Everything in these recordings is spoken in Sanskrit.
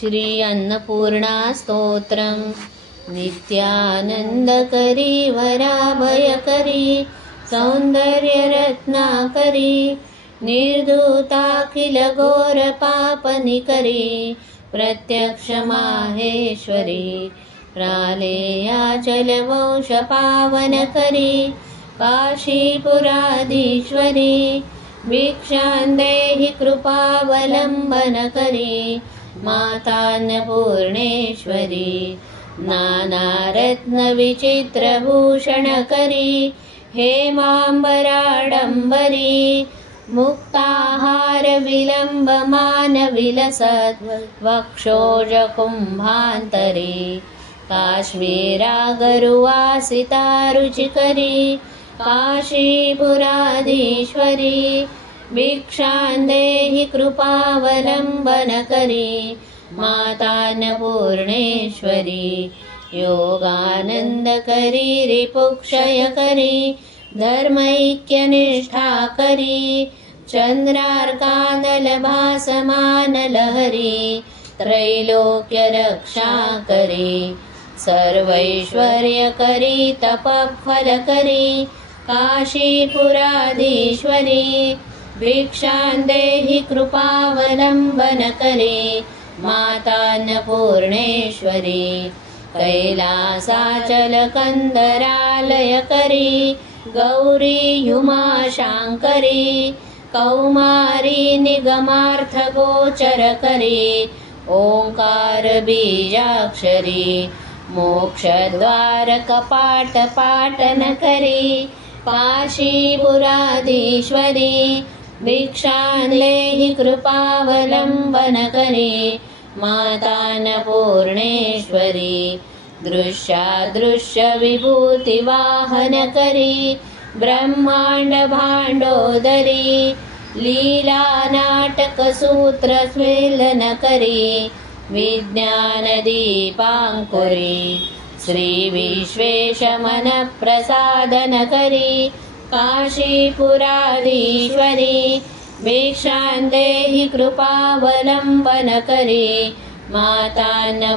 श्री अन्नपूर्णा स्तोत्रं नित्यानन्दकरी वराभयकरी सौन्दर्यरत्नाकरी निर्धूताखिल घोरपापनिकरी प्रत्यक्ष माहेश्वरी प्रालेयाचलवंशपावनकरी काशीपुराधीश्वरी भिक्षां देहि कृपावलम्बनकरी मातान्नपूर्णेश्वरी नानारत्नविचित्रभूषणकरी हेमाम्बराडम्बरी मुक्ताहारविलम्बमानविलसत् वक्षोजकुम्भान्तरी काश्मीरागरुवासिता रुचिकरी काशीपुराधीश्वरी भिक्षां देहि कृपावलम्बनकरी मातान्नपूर्णेश्वरी योगानन्दकरी रिपुक्षयकरी धर्मैक्यनिष्ठाकरी चन्द्रार्कानलभासमानलहरी त्रैलोक्यरक्षाकरी सर्वैश्वर्यकरी तपःफलकरी काशीपुराधीश्वरी भिक्षां देहि कृपावलम्बनकरी मातान्नपूर्णेश्वरी कैलासाचलकन्दरालयकरी गौरी हुमाशाङ्करी कौमारी निगमार्थगोचरकरी ओङ्कारबीजाक्षरी मोक्षद्वारकपाटपाटनकरी काशीपुराधीश्वरी भिक्षां देहि कृपावलम्बनकरी मातान्नपूर्णेश्वरी दृश्यादृश्यविभूतिवाहनकरी ब्रह्माण्डभाण्डोदरी लीलानाटकसूत्रस्मेलनकरी विज्ञानदीपाङ्कुरी श्रीविश्वेशमनप्रसादनकरी काशीपुराधीश्वरी भिक्षां देहि कृपावलम्बनकरी मातान्नपूर्णेश्वरी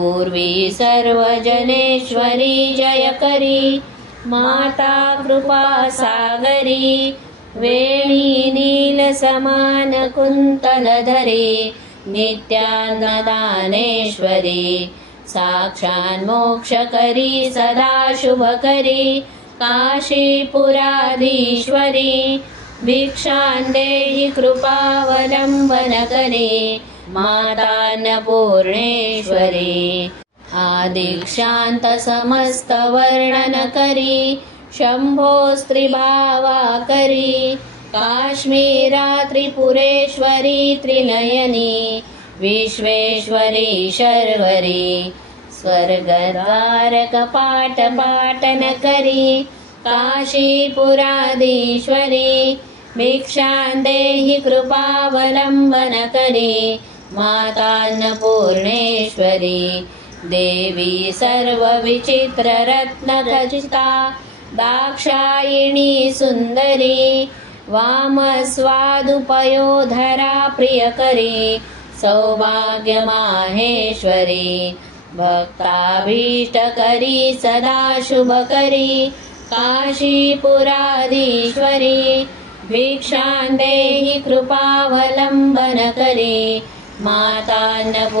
उर्वी सर्वजनेश्वरी जयकरी माता कृपासागरी वेणी नीलसमानकुन्तलधरी नित्यान्नदानेश्वरी साक्षान्मोक्षकरी सदा शुभकरी काशीपुराधीश्वरी भिक्षां देहि कृपावलम्बनकरी मातान्नपूर्णेश्वरी आदिक्षान्तसमस्तवर्णनकरी शम्भोस्त्रिभावाकरी काश्मीरा त्रिपुरेश्वरी त्रिनयनी विश्वेश्वरी शर्वरी स्वर्गद्वारकपाटपाटनकरी काशीपुराधीश्वरी भिक्षां देहि कृपावलम्बनकरी मातान्नपूर्णेश्वरी देवी सर्वविचित्ररत्नखचिता दाक्षायिणी सुन्दरी वामस्वादुपयोधरा प्रियकरी सौभाग्यमाहेश्वरी भक्ताभीष्टकरी सदा शुभकरी काशीपुराधीश्वरी भिक्षां देहि कृपावलम्बनकरी मातान्नपूर्णेश्वरी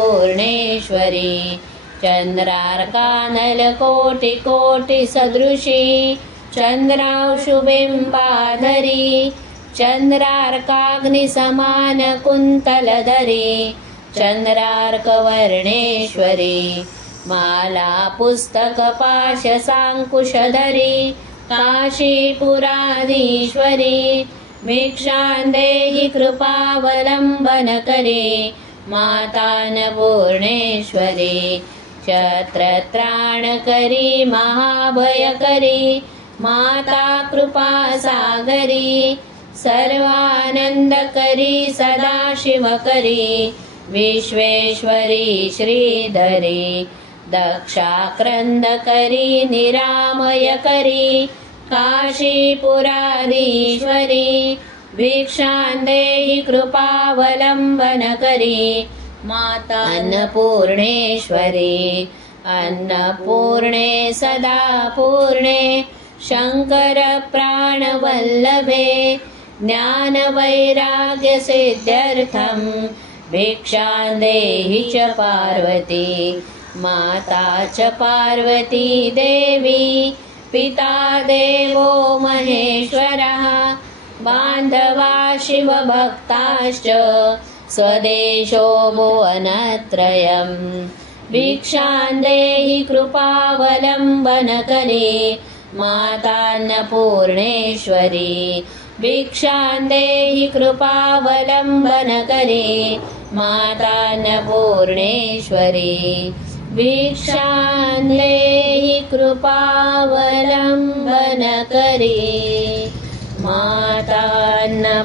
चन्द्रार्कानलकोटिकोटिसदृशी चन्द्रांशुबिम्बाधरी चन्द्रार्काग्निसमानकुन्तलधरी चन्द्रार्कवर्णेश्वरी मालापुस्तकपाशसाङ्कुशधरी काशीपुराधीश्वरी भिक्षां देहि कृपावलम्बनकरी मातान्नपूर्णेश्वरी छत्रत्राणकरी महाभयकरी माता कृपासागरी सर्वानन्दकरी सदाशिवकरी विश्वेश्वरी श्रीधरी दक्षाक्रन्दकरी निरामयकरी काशीपुराधीश्वरी भिक्षां देहि कृपावलम्बनकरी माता अन्नपूर्णेश्वरी अन्नपूर्णे सदा पूर्णे शंकर प्राणवल्लभे ज्ञानवैराग्यसिद्ध्यर्थं भिक्षां देहि च पार्वती माता च पार्वती देवी पिता देवो महेश्वरः बान्धवा शिवभक्ताश्च स्वदेशो भुवनत्रयम् भिक्षां देहि कृपावलम्बनकरी मातान्नपूर्णेश्वरी भिक्षां देहि कृपावलम्बनकरी मातान्नपूर्णेश्वरी भिक्षां देहि कृपावलम्बनकरी मातान्नपूर्णेश्वरी।